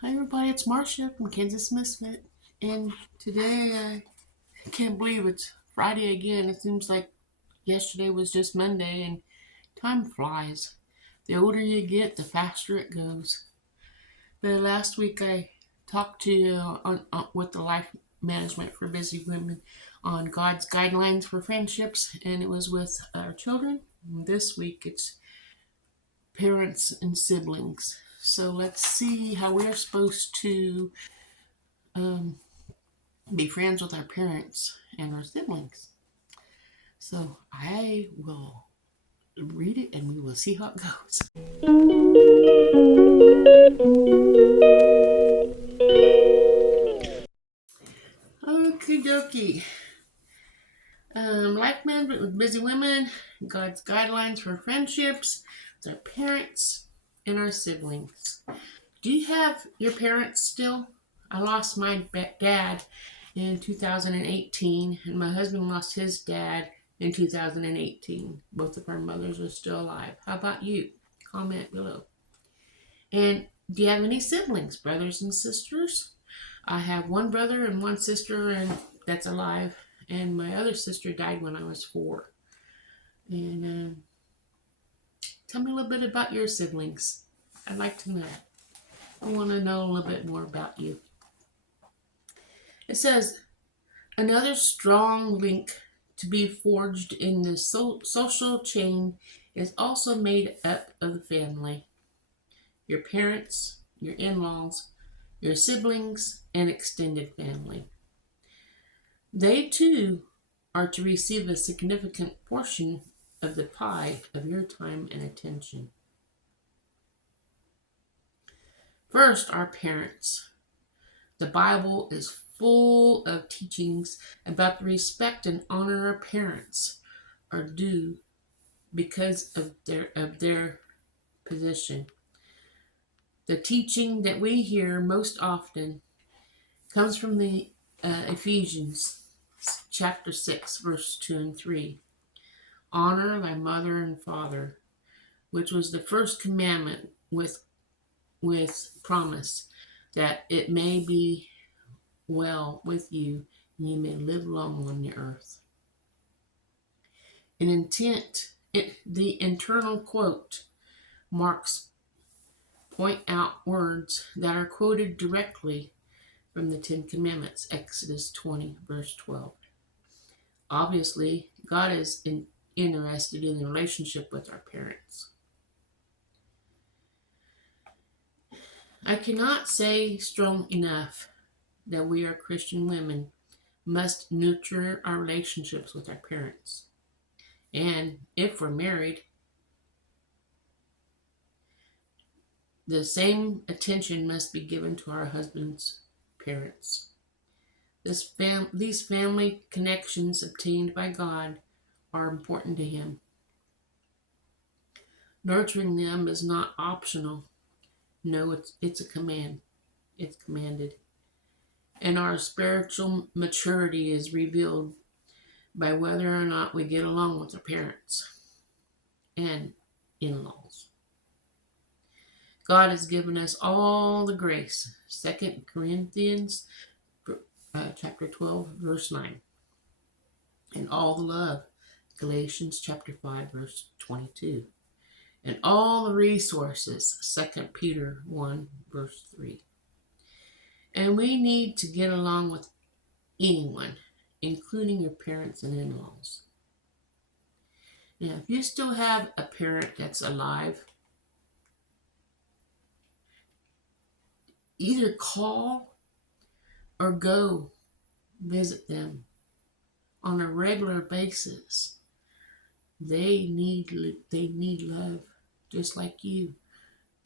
Hi everybody, it's Marsha from Kansas Misfit, and today I can't believe it's Friday again. It seems like yesterday was just Monday, and time flies. The older you get, the faster it goes. The last week I talked to you with the Life Management for Busy Women on God's guidelines for friendships, and it was with our children. And this week it's parents and siblings. So let's see how we're supposed to um, be friends with our parents and our siblings. So I will read it and we will see how it goes. Okie dokie. Life management with busy women, God's guidelines for friendships, with our parents and our siblings. Do you have your parents still? I lost my dad in 2018, and my husband lost his dad in 2018. Both of our mothers are still alive. How about you? Comment below. And do you have any siblings, brothers and sisters? I have one brother and one sister, and that's alive. And my other sister died when I was 4. And tell me a little bit about your siblings. I'd like to know. I want to know a little bit more about you. It says, another strong link to be forged in the social chain is also made up of the family. Your parents, your in-laws, your siblings, and extended family. They too are to receive a significant portion of the pie of your time and attention. First, our parents. The Bible is full of teachings about the respect and honor our parents are due because of their position. The teaching that we hear most often comes from the Ephesians chapter 6, verse 2 and 3. Honor thy mother and father, which was the first commandment with promise that it may be well with you and you may live long on the earth. The internal quote marks point out words that are quoted directly from the 10 Commandments, Exodus 20, verse 12. Obviously, God is interested in the relationship with our parents. I cannot say strong enough that we are Christian women must nurture our relationships with our parents. And if we're married, the same attention must be given to our husband's parents. These family connections obtained by God are important to him. Nurturing them is not optional. No, it's a command. It's commanded. And our spiritual maturity is revealed by whether or not we get along with our parents and in-laws. God has given us all the grace. 2 Corinthians chapter 12, verse 9. And all the love. Galatians chapter 5, verse 22. And all the resources. 2 Peter 1, verse 3. And we need to get along with anyone, including your parents and in-laws. Now, if you still have a parent that's alive, either call or go visit them on a regular basis. They need love, just like you.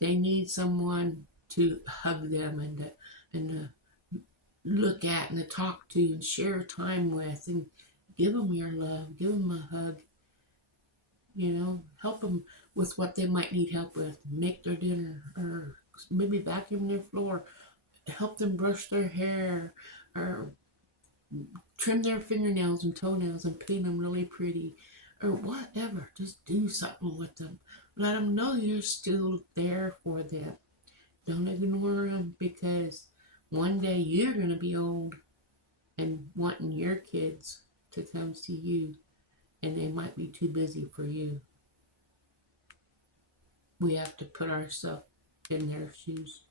They need someone to hug them and to look at and to talk to and share time with and give them your love, give them a hug. Help them with what they might need help with. Make their dinner or maybe vacuum their floor. Help them brush their hair or trim their fingernails and toenails and paint them really pretty or whatever. Just do something with them. Let them know you're still there for them. Don't ignore them, because one day you're going to be old and wanting your kids to come see you, and they might be too busy for you. We have to put ourselves in their shoes.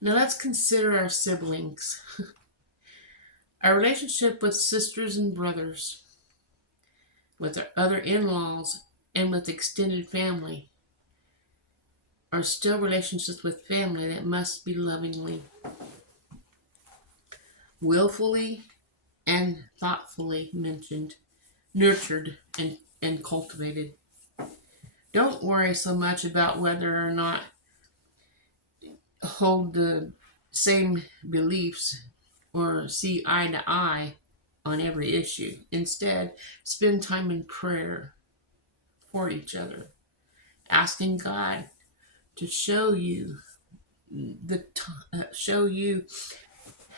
Now let's consider our siblings. Our relationship with sisters and brothers, with our other in laws, and with extended family are still relationships with family that must be lovingly, willfully, and thoughtfully nurtured, and cultivated. Don't worry so much about whether or not hold the same beliefs or see eye to eye on every issue. Instead, spend time in prayer for each other, asking God to show you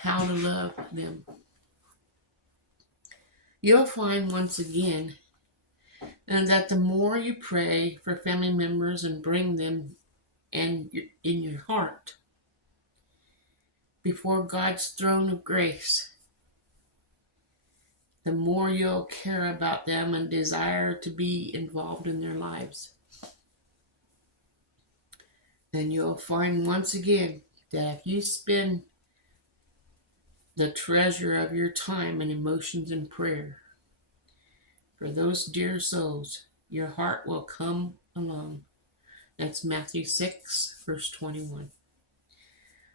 how to love them. You'll find once again that the more you pray for family members and bring them in your heart before God's throne of grace, the more you'll care about them and desire to be involved in their lives. Then you'll find once again that if you spend the treasure of your time and emotions in prayer for those dear souls, your heart will come along. That's Matthew 6, verse 21.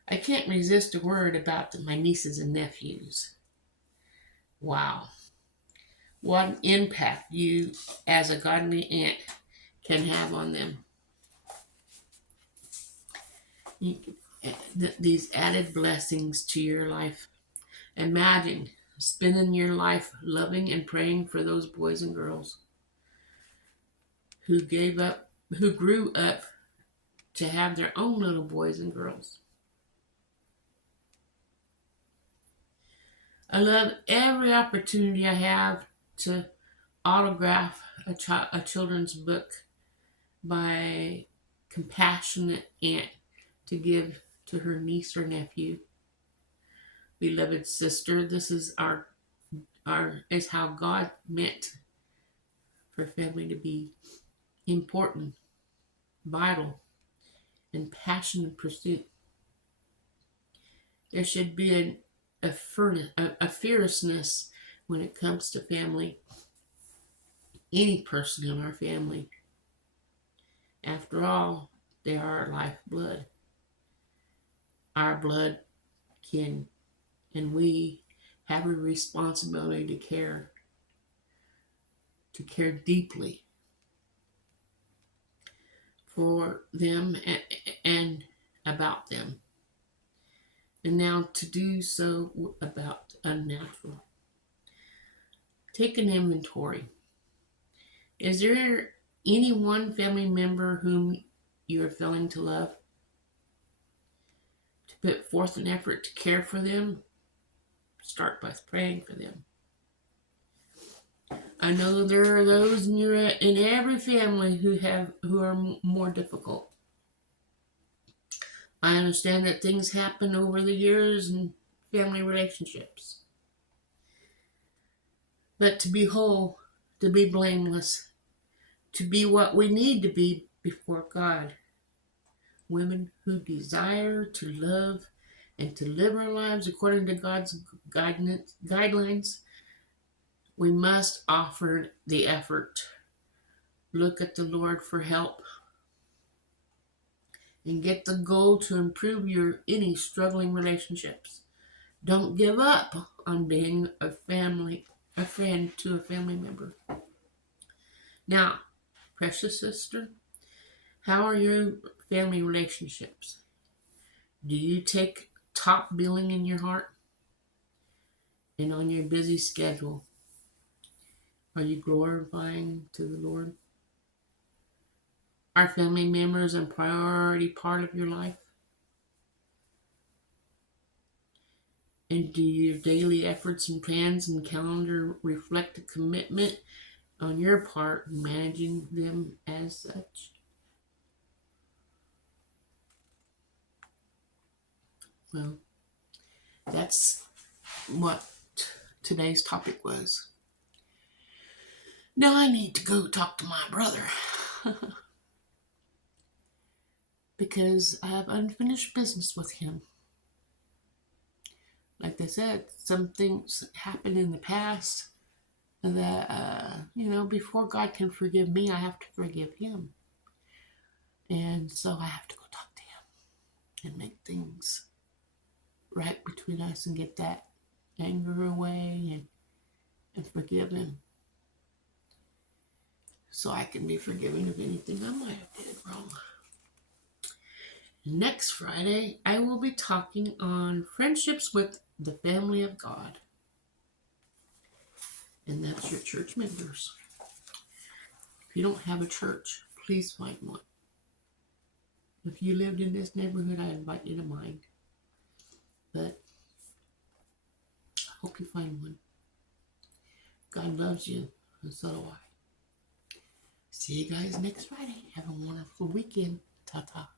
I can't resist a word about my nieces and nephews. Wow. What an impact you, as a godly aunt, can have on them. These added blessings to your life. Imagine spending your life loving and praying for those boys and girls who grew up to have their own little boys and girls. I love every opportunity I have to autograph a children's book by a compassionate aunt to give to her niece or nephew. Beloved sister, this is is how God meant for family to be: important, vital, and passionate pursuit. There should be a fierceness when it comes to family, any person in our family. After all, they are our lifeblood, our blood kin, and we have a responsibility to care deeply for them and about them. And now to do so about unnatural. Take an inventory. Is there any one family member whom you are failing to love? To put forth an effort to care for them, start by praying for them. I know there are those in every family who are more difficult. I understand that things happen over the years in family relationships. But to be whole, to be blameless, to be what we need to be before God, women who desire to love and to live our lives according to God's guidelines, we must offer the effort. Look at the Lord for help and get the goal to improve any struggling relationships. Don't give up on being a friend to a family member. Now, precious sister, how are your family relationships? Do you take top billing in your heart and on your busy schedule? Are you glorifying to the Lord? Are family members a priority part of your life? And do your daily efforts and plans and calendar reflect a commitment on your part in managing them as such? Well, that's what today's topic was. Now I need to go talk to my brother because I have unfinished business with him. Like I said, some things happened in the past that, before God can forgive me, I have to forgive him. And so I have to go talk to him and make things right between us and get that anger away and forgive him. So I can be forgiven of anything I might have did wrong. Next Friday, I will be talking on friendships with the family of God. And that's your church members. If you don't have a church, please find one. If you lived in this neighborhood, I invite you to mine. But I hope you find one. God loves you, and so do I. See you guys next Friday. Have a wonderful weekend. Ta-ta.